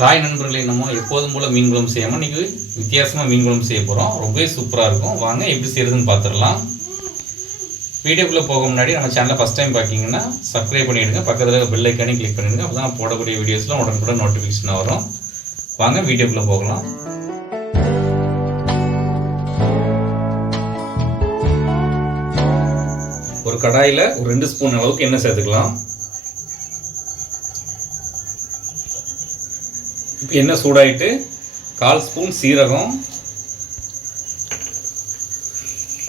தாய் நண்பர்களே நம்ம எப்போதும் போல் மீன் குழம்பு செய்யாமல் இன்றைக்கி வித்தியாசமாக மீன் குழம்பு செய்ய போகிறோம் ரொம்பவே சூப்பராக இருக்கும். வாங்க எப்படி செய்கிறதுன்னு பார்த்துடலாம் வீடியோக்குள்ளே போக முன்னாடி நம்ம சேனலை ஃபஸ்ட் டைம் பார்க்கிங்கன்னா சப்ஸ்கிரைப் பண்ணிவிடுங்க பக்கத்தில் பெல் ஐக்கானே கிளிக் பண்ணிவிடுங்க அப்போ தான் போடக்கூடிய வீடியோஸ்லாம் உடனுக்குடன் நோட்டிஃபிகேஷன் வரும். வாங்க வீடியோக்குள்ளே போகலாம். ஒரு கடாயில் ஒரு ரெண்டு ஸ்பூன் அளவுக்கு எண்ணெய் சேர்த்துக்கலாம். இப்போ எண்ணெய் சூடாயிட்டு கால் ஸ்பூன் சீரகம்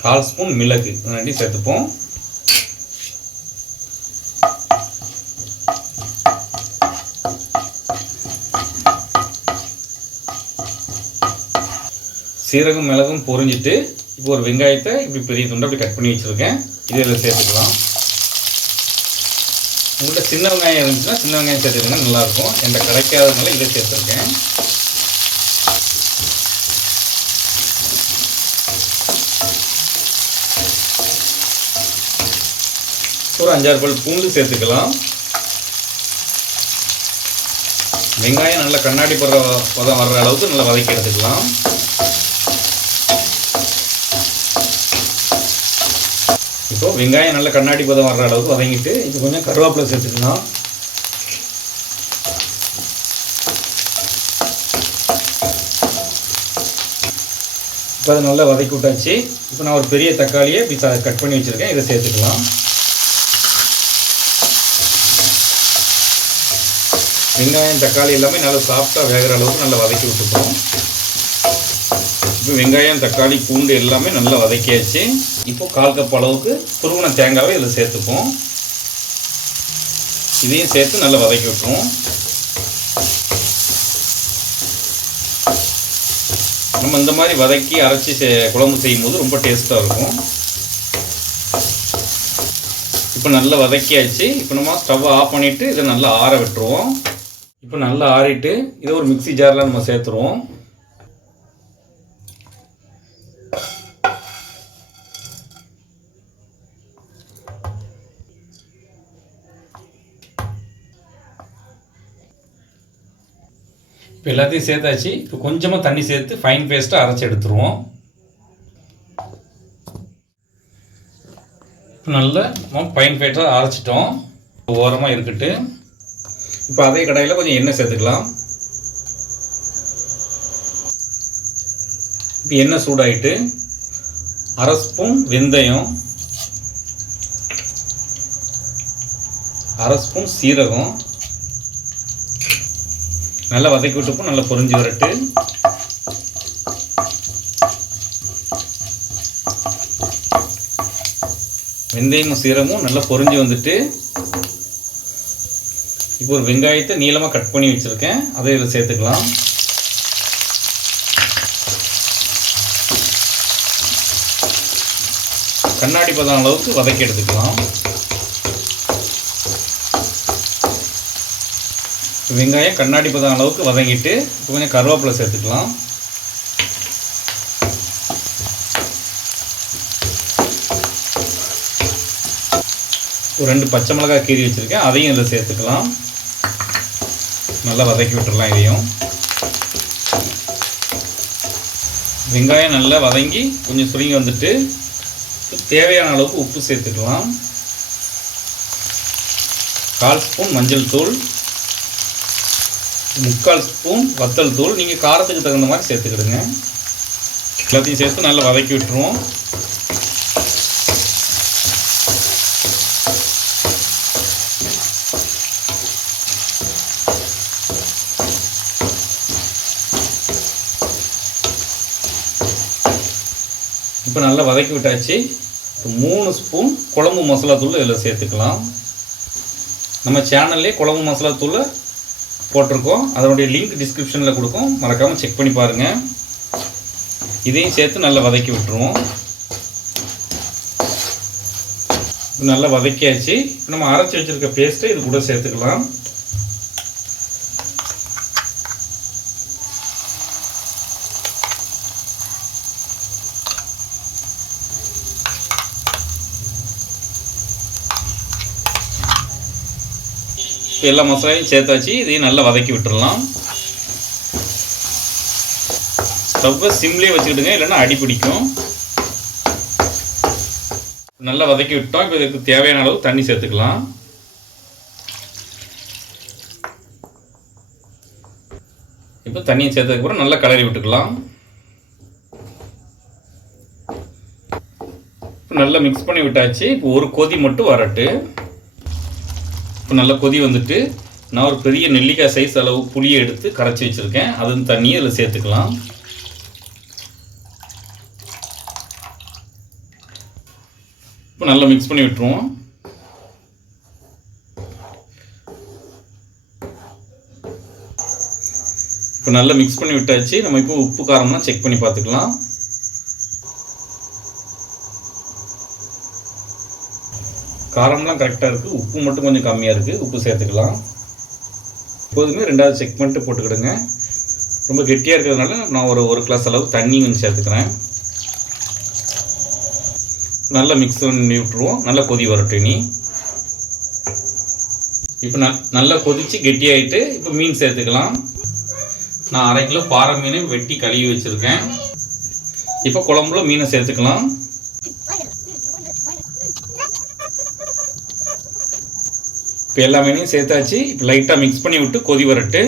கால் ஸ்பூன் மிளகு ரெண்டையும் சேர்த்துப்போம். சீரகம் மிளகும் பொரிஞ்சிட்டு இப்போ ஒரு வெங்காயத்தை இப்படி பெரிய துண்டை அப்படி கட் பண்ணி வச்சுருக்கேன். இதில் சேர்த்துக்கலாம். உங்கள்கிட்ட சின்ன வெங்காயம் இருந்துச்சுன்னா சின்ன வெங்காயம் சேர்த்துக்கங்க நல்லாயிருக்கும். என்கிட்ட கிடைக்காததுனால இதை சேர்த்துருக்கேன். ஒரு அஞ்சாறு பல் பூண்டு சேர்த்துக்கலாம். வெங்காயம் நல்லா கண்ணாடி படுற பதம் வர்ற அளவுக்கு நல்லா வதக்கி எடுத்துக்கலாம். இப்போ வெங்காயம் நல்ல கண்ணாடி பதம் வர்ற அளவுக்கு வதங்கிட்டு இது கொஞ்சம் கருவேப்பிலை சேர்த்துக்கலாம் இப்போ அதை நல்லா வதக்கி விட்டாச்சு. இப்போ நான் ஒரு பெரிய தக்காளியை இப்படி கட் பண்ணி வச்சுருக்கேன். இதை சேர்த்துக்கலாம். வெங்காயம் தக்காளி எல்லாமே நல்லா சாஃப்டாக வேகிற அளவுக்கு நல்லா வதக்கி விட்டுக்கிறோம் இப்போ வெங்காயம் தக்காளி பூண்டு எல்லாமே நல்லா வதக்கியாச்சு. இப்போ கால் கப் அளவுக்கு துருவன தேங்காவை இதில் சேர்த்துப்போம். இதையும் சேர்த்து நல்லா வதக்கி விட்டுருவோம். நம்ம இந்த மாதிரி வதக்கி அரைச்சி குழம்பு செய்யும்போது ரொம்ப டேஸ்ட்டாக இருக்கும். இப்போ நல்லா வதக்கியாச்சு. இப்போ நம்ம ஸ்டவ் ஆஃப் பண்ணிவிட்டு இதை நல்லா ஆற விட்டுருவோம். இப்போ நல்லா ஆறிட்டு இதை ஒரு மிக்சி ஜாரில் நம்ம சேர்த்துருவோம். இப்போ எல்லாத்தையும் சேர்த்தாச்சு. இப்போ கொஞ்சமாக தண்ணி சேர்த்து ஃபைன் பேஸ்ட்டாக அரைச்சி எடுத்துருவோம். இப்போ நல்லா ஃபைன் பேஸ்ட்டாக அரைச்சிட்டோம். ஓரமாக இருக்கட்டு இப்போ அதே கடாயில் கொஞ்சம் எண்ணெய் சேர்த்துக்கலாம். இப்போ எண்ணெய் சூடாயிட்டு அரை ஸ்பூன் வெந்தயம் அரை ஸ்பூன் சீரகம் நல்லா வதக்கி விட்டுப்போம் நல்லா பொறிஞ்சு வரட்டு. வெந்தயமும் சீரமும் நல்லா பொறிஞ்சு வந்துட்டு இப்போ ஒரு வெங்காயத்தை நீளமாக கட் பண்ணி வச்சுருக்கேன். அதை இதில் சேர்த்துக்கலாம். கண்ணாடி பதம் அளவுக்கு வதக்கி எடுத்துக்கலாம். வெங்காயம் கண்ணாடி பதம் அளவுக்கு வதங்கிட்டு கொஞ்சம் கருவேப்பிலை சேர்த்துக்கலாம். ஒரு ரெண்டு பச்சை மிளகாய் கீறி வச்சுருக்கேன். அதையும் இதில் சேர்த்துக்கலாம். நல்லா வதக்கி விட்டுடலாம் இதையும். வெங்காயம் நல்லா வதங்கி கொஞ்சம் சுருங்கி வந்துட்டு தேவையான அளவுக்கு உப்பு சேர்த்துக்கலாம். கால் ஸ்பூன் மஞ்சள் தூள். முக்கால் ஸ்பூன் வத்தல் தூள். நீங்கள் காரத்துக்கு தகுந்த மாதிரி சேர்த்துக்கிடுங்க. எல்லாத்தையும் சேர்த்து நல்லா வதக்கி விட்டுருவோம். இப்போ நல்லா வதக்கி விட்டாச்சு. மூணு ஸ்பூன் குழம்பு மசாலா தூள் இதில் சேர்த்துக்கலாம். நம்ம சேனல்லே குழம்பு மசாலா தூளை போட்டிருக்கோம். அதனுடைய லிங்க் டிஸ்கிரிப்ஷனில் கொடுக்கும். மறக்காமல் செக் பண்ணி பாருங்கள் இதையும் சேர்த்து நல்லா வதக்கி விட்டுருவோம். நல்லா வதக்கியாச்சு. நம்ம அரைச்சி வச்சுருக்க பேஸ்ட்டை இது கூட சேர்த்துக்கலாம். எல்லா மசாலையும் சேர்த்தாச்சு இதையும் நல்லா வதக்கி விட்டுடலாம் ஸ்டவ்வை சிம்லேயே வச்சுக்கிடுங்க இல்லைன்னா அடி பிடிக்கும். நல்லா வதக்கி விட்டோம் இப்போ இதுக்கு தேவையான அளவு தண்ணி சேர்த்துக்கலாம். இப்போ தண்ணியை சேர்த்ததுக்கப்புறம் நல்லா கலரி விட்டுக்கலாம். நல்லா மிக்ஸ் பண்ணி விட்டாச்சு. இப்போ ஒரு கொதி மட்டும் வரட்டு. இப்போ நல்லா கொதி வந்துட்டு நான் ஒரு பெரிய நெல்லிக்காய் சைஸ் அளவு புளியை எடுத்து கரைச்சி வச்சுருக்கேன். அது தண்ணியை அதில் சேர்த்துக்கலாம். இப்போ நல்லா மிக்ஸ் பண்ணி விட்டுருவோம். இப்போ நல்லா மிக்ஸ் பண்ணி விட்டாச்சு. நம்ம இப்போ உப்பு காரம்லாம் செக் பண்ணி பார்த்துக்கலாம். காரம்லாம் கரெக்டாக இருக்குது உப்பு மட்டும் கொஞ்சம் கம்மியாக இருக்குது உப்பு சேர்த்துக்கலாம். எப்போதுமே ரெண்டாவது செக் பண்ணிட்டு போட்டுக்கிடுங்க. ரொம்ப கெட்டியாக இருக்கிறதுனால நான் ஒரு ஒரு கிளாஸ் அளவு தண்ணி கொஞ்சம் சேர்த்துக்கிறேன். நல்லா மிக்ஸ் பண்ணி விட்டுருவோம். நல்லா கொதி வரட்டும் இனி. இப்போ ந நல்லா கொதித்து கெட்டியாயிட்டு இப்போ மீன் சேர்த்துக்கலாம். நான் அரை கிலோ பாறை மீனை வெட்டி கழுவி வச்சுருக்கேன். இப்போ குழம்புல மீனை சேர்த்துக்கலாம். இப்போ எல்லா மீனையும் சேர்த்தாச்சு. இப்போ லைட்டாக மிக்ஸ் பண்ணி விட்டு கொதி வரட்டு.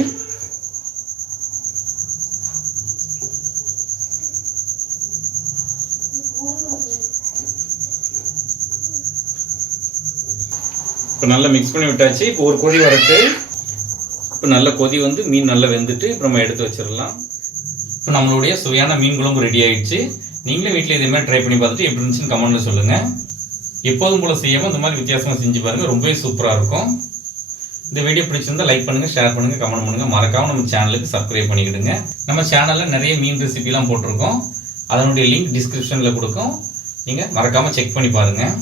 இப்போ நல்லா மிக்ஸ் பண்ணி விட்டாச்சு. இப்போ ஒரு கொதி வரட்டு. இப்போ நல்ல கொதி வந்து மீன் நல்லா வெந்துட்டு இப்போ நம்ம எடுத்து வச்சிடலாம். இப்போ நம்மளுடைய சுவையான மீன் குழம்பு ரெடி ஆயிடுச்சு. நீங்களும் வீட்டில் இதே மாதிரி ட்ரை பண்ணி பார்த்துட்டு எப்படி இருந்துச்சுன்னு கமெண்ட்டில் சொல்லுங்கள் எப்போதும் போல் செய்யாமல் இந்த மாதிரி வித்தியாசமாக செஞ்சு பாருங்கள் ரொம்பவே சூப்பராக இருக்கும். இந்த வீடியோ பிடிச்சிருந்தால் லைக் பண்ணுங்கள் ஷேர் பண்ணுங்கள் கமெண்ட் பண்ணுங்கள் மறக்காமல் நம்ம சேனலுக்கு சப்ஸ்கிரைப் பண்ணிக்கிடுங்க. நம்ம சேனலில் நிறைய மீன் ரெசிபிலாம் போட்டிருக்கோம். அதனுடைய லிங்க் டிஸ்கிரிப்ஷனில் கொடுக்கும். நீங்கள் மறக்காமல் செக் பண்ணி பாருங்கள்